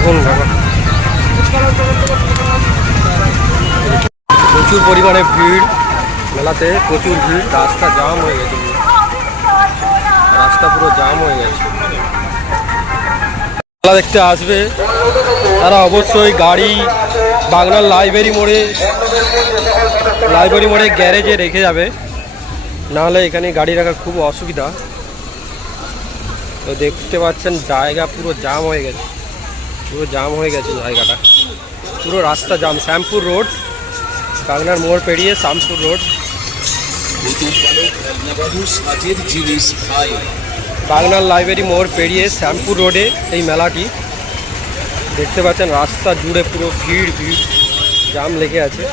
দেখুন বাবা, প্রচুর পরিমাণে ভিড় মেলাতে, প্রচুর ভিড়, রাস্তা জাম হয়ে গেছে, রাস্তা পুরো জাম হয়ে গেছে। মেলা দেখতে আসবে তারা অবশ্যই গাড়ি বাগনান লাইব্রেরি মোড়ে গ্যারেজে রেখে যাবে, নাহলে এখানে গাড়ি রাখার খুব অসুবিধা। তো দেখতে পাচ্ছেন জায়গা পুরো জাম হয়ে গেছে, জায়গাটা পুরো রাস্তা জাম। শ্যামপুর রোড, বাগনান মোড় পেরিয়ে শ্যামপুর রোড, বাগনান লাইব্রেরি মোড় পেরিয়ে শ্যামপুর রোডে এই মেলাটি। দেখতে পাচ্ছেন রাস্তা জুড়ে পুরো ভিড় জাম লেগে আছে।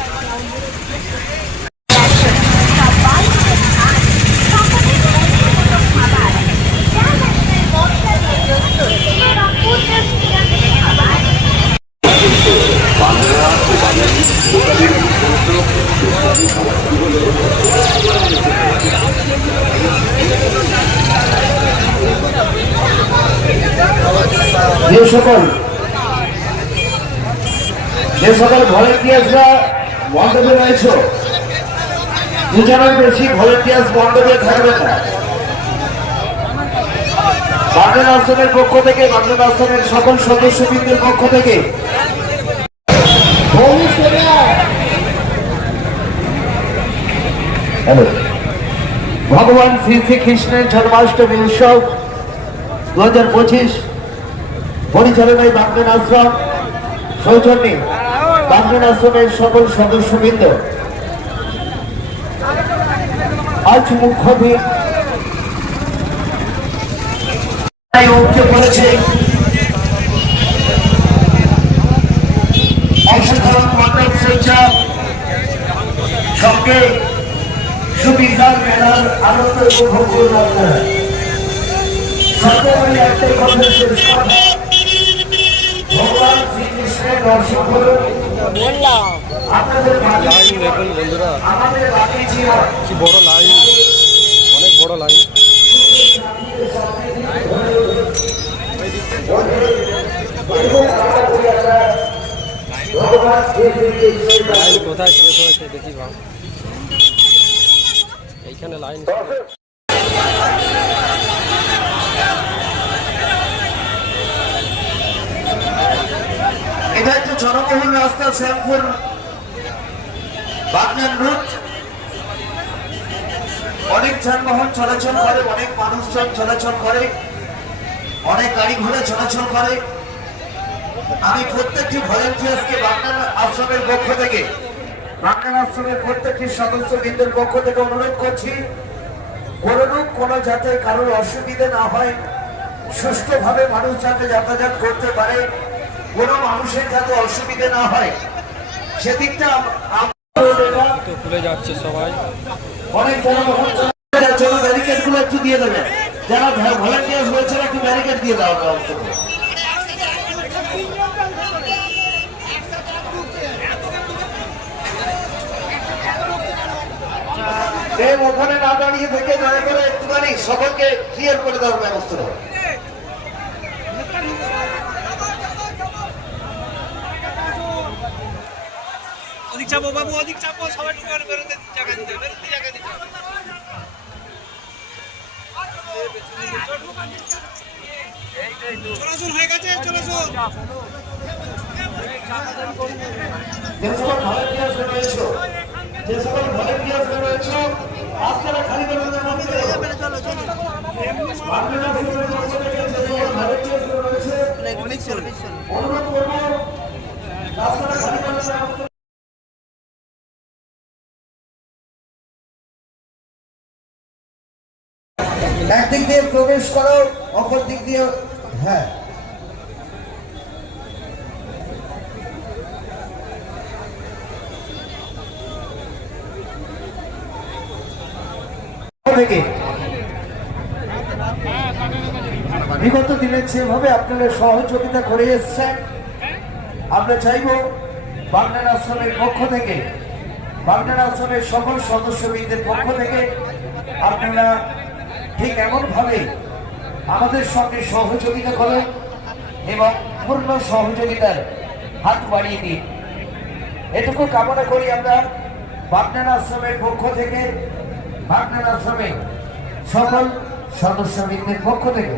যে সকল ভলেন্টিয়ার্সরা মণ্ডপে রয়েছে, দুজনের বেশি ভলেন্টিয়ার্স মণ্ডপে থাকবেন না। বাগনান আশ্রমের পক্ষ থেকে, বাগনান আশ্রমের সকল সদস্যবৃন্দের পক্ষ থেকে ভগবান শ্রী শ্রীকৃষ্ণের জন্মাষ্টমী উৎসব 2025 পরিচালনায় বাগনান আশ্রম সৌজন্যে বাগনান আশ্রমের সকল সদস্যবৃন্দ আজ মুখ্য উঠে পড়েছে। অসাধারণ মণ্ডপ সজ্জা সঙ্গে সুবিধার মেলার আনন্দ উপভোগ করুন আপনারা। সকলে একটাই কথা শেষ কথা, ভগবান শ্রীকৃষ্ণের দর্শন করুন। আপনাদের লাইন দেখুন বন্ধুরা, আমাদের বাকি ছিল কি বড় লাইন, অনেক বড় লাইন। লাইন কোথায় শেষ হয়েছে দেখি ভাব, এইখানে লাইন। এটা একটা জনবহুল রাস্তা, শ্যামপুর বাগনান রুট। অনেক যানবাহন চলাচল করে, অনেক মানুষজন চলাচল করে, অনেক গাড়ি ঘোড়া চলাচল করে। আমি প্রত্যেকটি ভলেন্টিয়ার্সকে বাগনান আশ্রমের পক্ষ থেকে, বাগনান আশ্রমের প্রত্যেকটি সদস্যবৃন্দের পক্ষ থেকে অনুরোধ করছি, কোনো যাতে কারোর অসুবিধে না হয়, সুষ্ঠুভাবে মানুষ যাতে যাতায়াত করতে পারে, কোনো মানুষের যাতে অসুবিধে না হয় সেদিকটা খুলে যাচ্ছে সবাই। অনেক জন্য ব্যারিকেড গুলো একটু দিয়ে দেবে, যারা ভলেন্টিয়ার হয়েছে একটু ব্যারিকেড দিয়ে দেওয়া হবে। ওখানে না দাঁড়িয়ে থেকে দয়া করে একটুখানি সকলকে ক্লিয়ার করে দেওয়ার ব্যবস্থা হবে। অধিক চাপো বাবু, অধিক চাপো, সবাই বেরোতে জায়গা দিতে, জায়গা দিতে। চলাচল হয়ে গেছে, চলাচল। যে সকল ভলেন্টিয়ার্স রয়েছে, যে সকল ভলেন্টিয়ার্স রয়েছে, আজকাল খালি বেরোতে বলছে অনুরোধ করবো রাস্তাটা খালি বেরোতে। একদিক দিয়ে প্রবেশ করো, অপর দিক দিয়ে হ্যাঁ বিগত দিনের যেভাবে আপনারা সহযোগিতা করে এসছেন, আমরা চাইব বাগনান আশ্রমের পক্ষ থেকে, বাগনান আশ্রমের সকল সদস্যবৃন্দের পক্ষ থেকে আপনারা ঠিক এমন ভাবে আমাদের সঙ্গে সহযোগিতা করেন এবং সম্পূর্ণ সহযোগিতার হাত বাড়িয়ে দিন, এটুকু কামনা করি আমরা বাগনান আশ্রমের পক্ষ থেকে, বাগনান আশ্রমে সকল সদস্যবৃন্দের পক্ষ থেকে।